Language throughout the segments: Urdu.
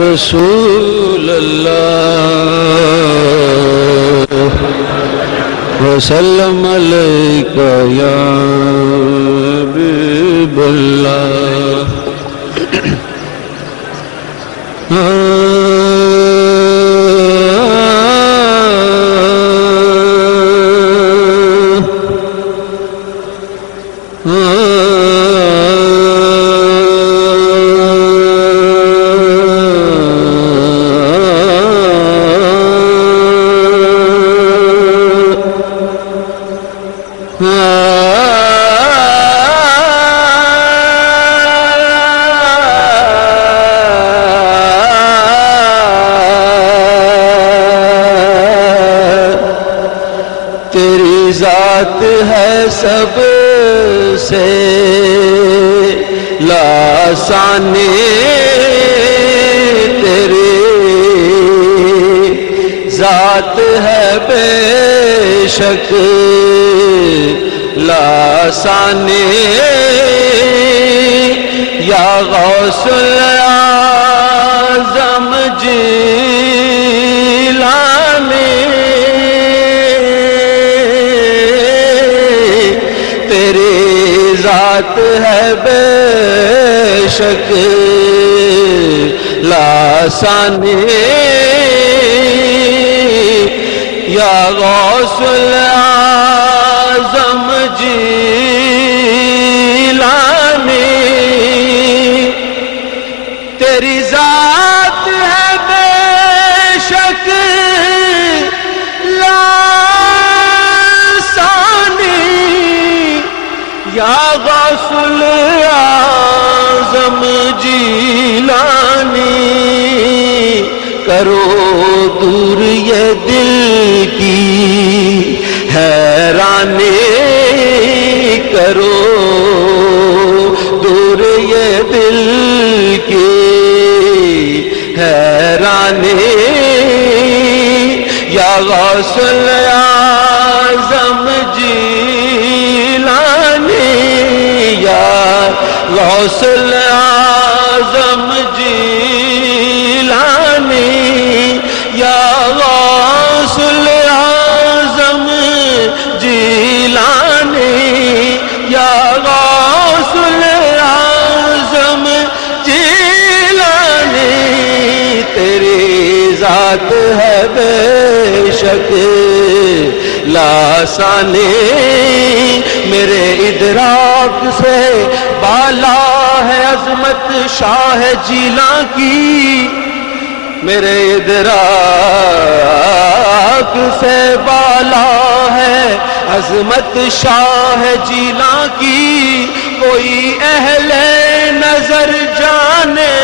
رسول اللہ وسلم علیک یا حبیب اللہ. تیری ذات ہے سب سے لاسانی، تیری ذات ہے بے شک لاسانی. یا غوث الاعظم جیلانی، تیری ذات ہے بے شک لاسانی. یا غوث الاعظم جیلانی، تیری ذات ہے بے شک لاسانی. یا غوث الاعظم جیلانی، کرو دور یہ دل کی حیرانی، کرو دور یہ دل کی حیرانی. یا غوث الاعظم جیلانی، یا غوث الاعظم جیلانی، یا غوث الاعظم جیلانی، یا غوث الاعظم جیلانی. تیری ذات ہے بے شک لاسانی، میرے ادراک سے بالا ہے عظمت شاہ جیلاں کی، میرے ادراک سے بالا ہے عظمت شاہ جیلاں کی. کوئی اہل نظر جانے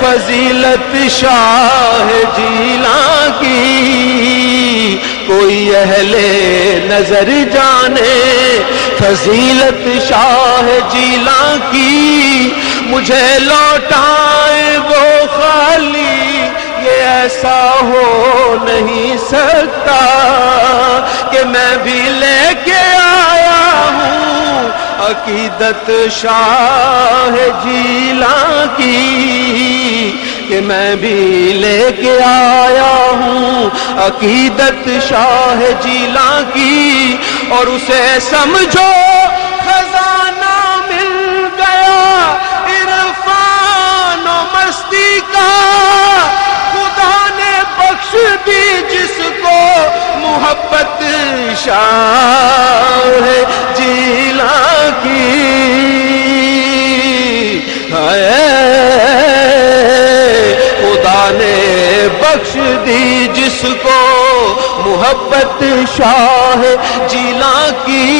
فضیلت شاہ جیلاں کی، کوئی اہل نظر جانے فضیلت شاہ جیلاں کی. مجھے لوٹائے وہ خالی، یہ ایسا ہو نہیں سکتا کہ میں بھی لے کے آیا ہوں عقیدت شاہ جیلاں کی، کہ میں بھی لے کے آیا ہوں عقیدت شاہ جیلاں کی. اور اسے سمجھو خزانہ مل گیا عرفان و مستی کا، خدا نے بخش دی جس کو محبت شاہ جیلاں کی. خدا نے بخش دی جس کو محبت شاہ جیلاں کی.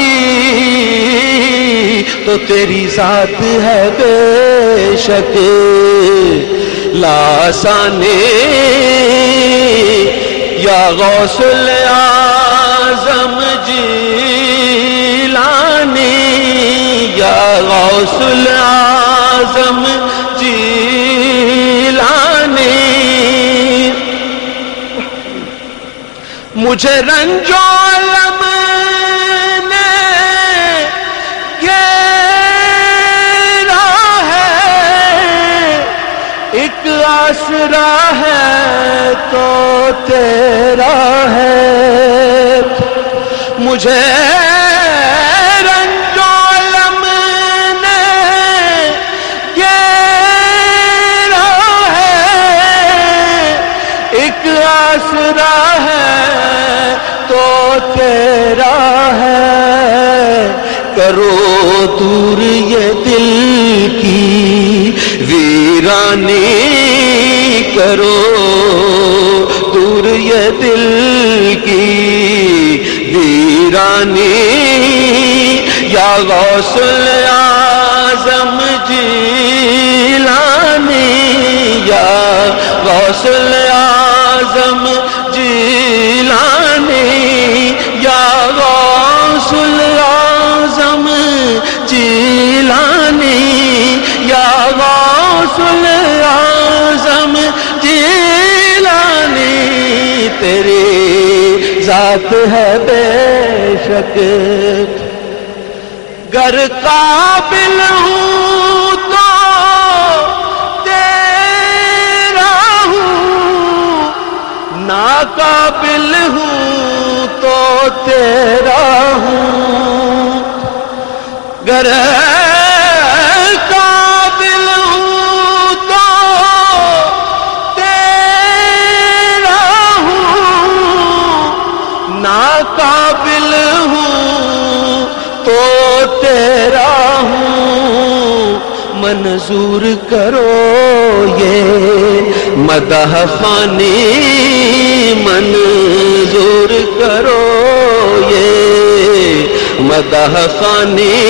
تو تیری ذات ہے بے شک لاسانی، یا غوث الاعظم جیلانی، یا غوث الاعظم جیلانی. مجھے رنج و علم نے گھیرا ہے، ایک آسرا ہے تو تیرا ہے، مجھے رنج و علم نے گھیرا ہے، ایک آسرا ہے تو تیرا ہے، کرو دور یہ دل کی ویرانی، کرو دور یہ دل کی ویرانی، یا غوث الاعظم جیلانی، یا غوث الاعظم جیلانی، یا غوث الاعظم جیلانی، یا غوث الاعظم جیلانی، تیری ذات ہے بے شک، گر قابل ہوں تو تیرا ہوں، ناقابل ہوں تو تیرا ہوں، گر قابل ہوں تو تیرا ہوں، ناقابل ہوں تو تیرا ہوں، منظور کرو یہ مدح خوانی، منظور کرو یہ مدح خوانی،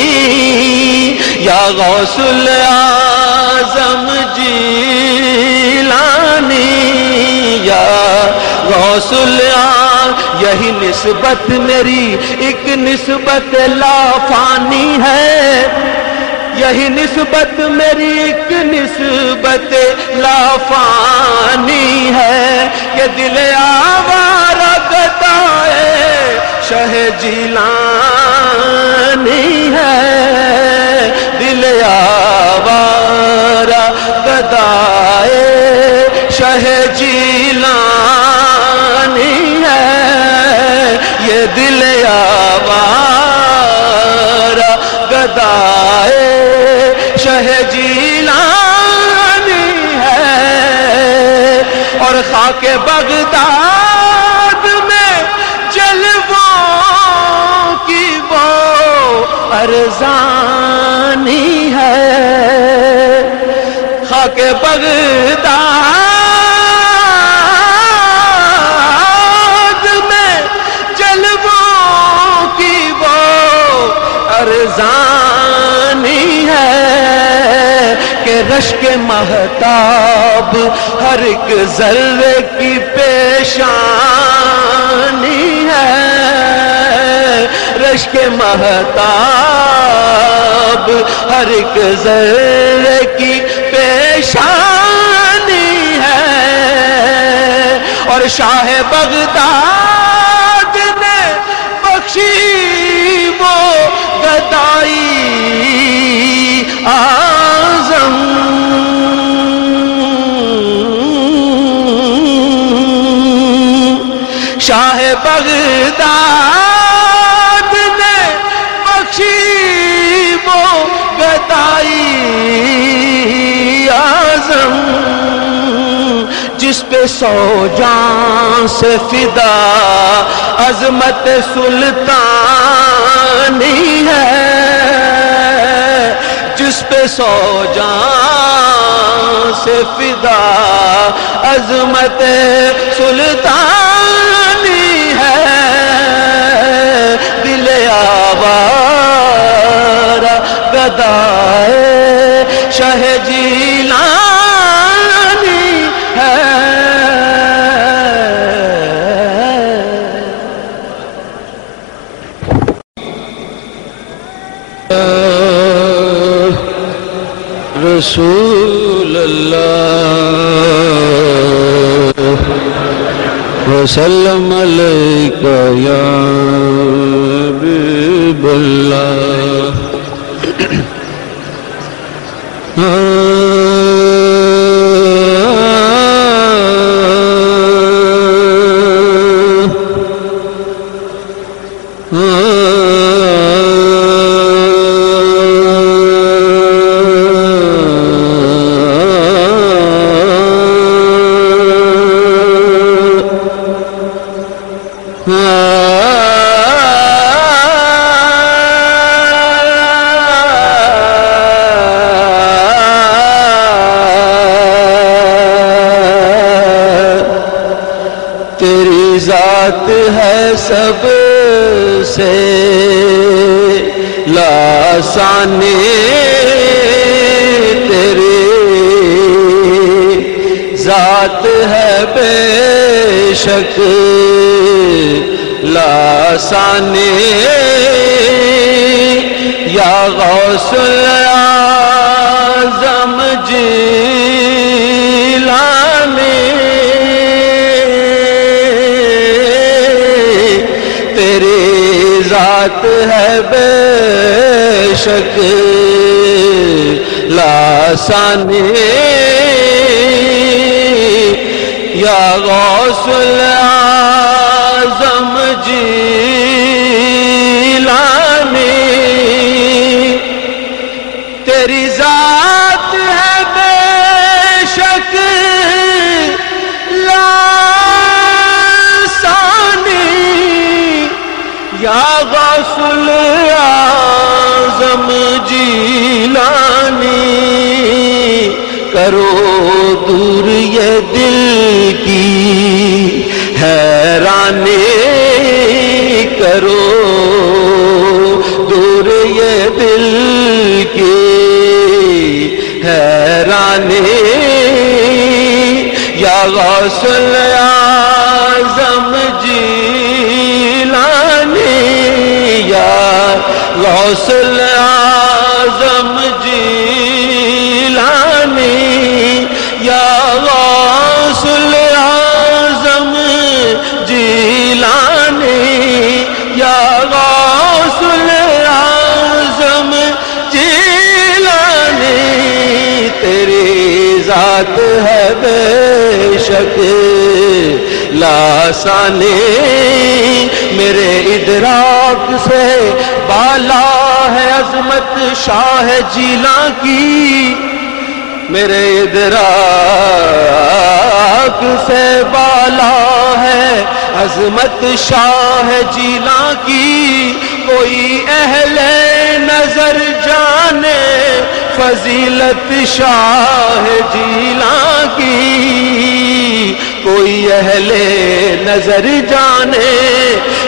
یا غوث الاعظم جیلانی، یا غوث الاعظم، یہی نسبت میری ایک نسبت لافانی ہے، یہی نسبت میری ایک نسبت لافانی ہے، کہ دل آوارہ گدائے شہ جیلانی ہے، دل آوارہ گدائے شہ جیلانی ہے، یہ دل آوارہ گدائے شہ جیلانی ہے، اور خاک بغداد میں جلووں کی وہ ارزانی ہے، خاک بغداد میں جلووں کی وہ ارزانی ہے، کہ رشک مہتاب ہر ایک ذرے کی پیشانی ہے، رشک مہتاب ہر ایک ذرے کی پیشانی ہے، اور شاہ بغداد نے بخشی وہ گدائی اعظم، شاہ بغداد نے بخشی وہ گدائی اعظم، جس پہ سو جان سے فدا عظمت سلطانی ہے، جس پہ سو جان سے فدا عظمت سلطانی ہے، دل آوارہ گدائے شہ جیلانی ہے، رسول اللہ وسلم علیک یا حبیب اللہ، ذات ہے سب سے لاسانی تیری ذات ہے بے شک لاسانی یا غوث العظم جیلانی تیری ذات ہے بے شک لاسانی یا غوث العظم جیلانی تیری ذات ہے بے شک لاسانی یا غوث العظم جیلانی کرو دور یہ دل کی حیرانی کرو دور یہ دل کی حیرانی یا غوث العظم جیلانی یا غوث العظم جیلانی یا غوث العظم جیلانی یا غوث العظم جیلانی تیری ذات ہے بے شک لاسانی میرے ادراک سے بالا ہے عظمت شاہ جیلاں کی میرے ادراک سے بالا ہے عظمت شاہ جیلاں کی کوئی اہل نظر جانے فضیلت شاہ جیلاں کی کوئی اہل نظر جانے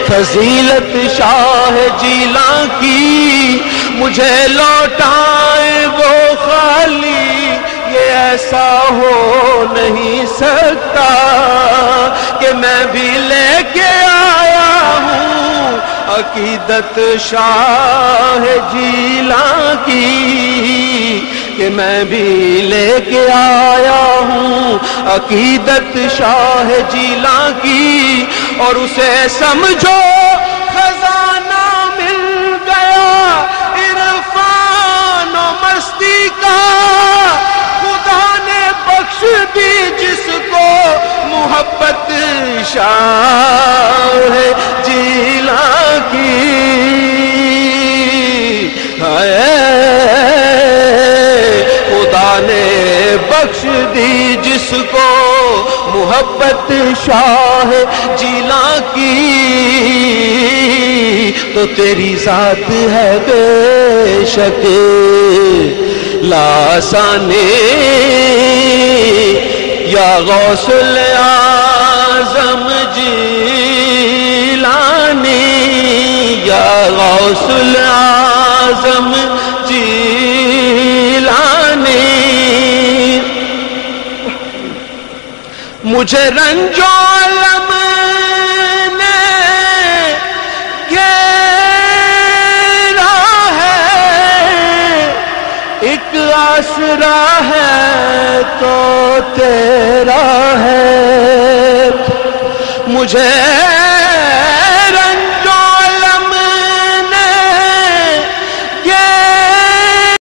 فضیلت شاہ جیلاں کی مجھے لوٹائے وہ خالی یہ ایسا ہو نہیں سکتا کہ میں بھی لے کے آیا ہوں عقیدت شاہ جیلاں کی کہ میں بھی لے کے آیا ہوں عقیدت شاہ جیلاں کی اور اسے سمجھو خزانہ مل گیا عرفان و مستی کا خدا نے بخش دی جس کو محبت شاہ جیلاں کی خدا نے بخش دی جس کو محبت شاہ جیلاں کی تو تیری ذات ہے بے شک لاسانی یا غوث العظم جیلانی یا غوث العظم جیلانی مجھے رنج و علم نے گھیرا ہے ایک آسرا ہے تو تیرا ہے مجھے